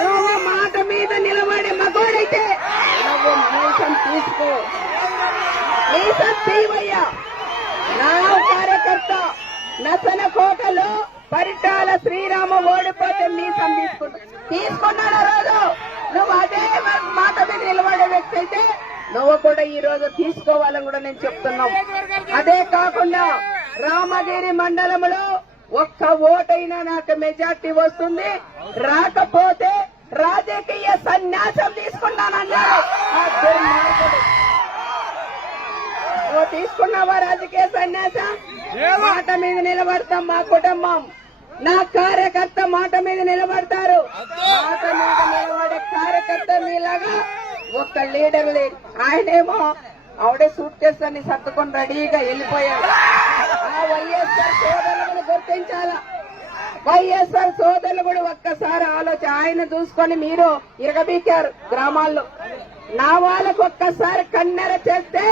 నువ్వు మాట మీద నిలబడే మగోడైతే నువ్వు మీసం తీసుకో, మీసం తీవయ్యా. నా కార్యకర్త నసన కోటలో పరిటాల శ్రీరామ ఓడిపోతే మీసం తీసుకున్నాడు రోజు. నువ్వు అదే మాట మీద నిలబడే వ్యక్తి అయితే నువ్వు కూడా ఈ రోజు తీసుకోవాలని కూడా నేను చెప్తున్నావు. అదే కాకుండా రామగిరి మండలంలో ఒక్క ఓటైనా నాకు మెజార్టీ వస్తుంది, రాకపోతే రాజకీయ సన్యాసం తీసుకున్నానన్నాడు ఆ దుర్మార్గుడు. నువ్వు తీసుకున్నావా రాజకీయ సన్యాసం? మాట మీద నిలబడతాం మా కుటుంబం, నా కార్యకర్త మాట మీద నిలబడతారు. మాట మీద నిలబడే కార్యకర్త మీలాగా ఒక్క లీడర్ లేడు. ఆయనేమో ఆవిడే సూట్ కేసుని సర్దుకొని రెడీగా వెళ్ళిపోయాడు. ఆ వైఎస్ఆర్ సోదరులను గుర్తించాలా? వైఎస్ఆర్ సోదరులు కూడా ఒక్కసారి ఆలోచన. ఆయన చూసుకొని మీరు ఇరగబీకారు గ్రామాల్లో. నా వాళ్ళకు ఒక్కసారి కన్నెర చేస్తే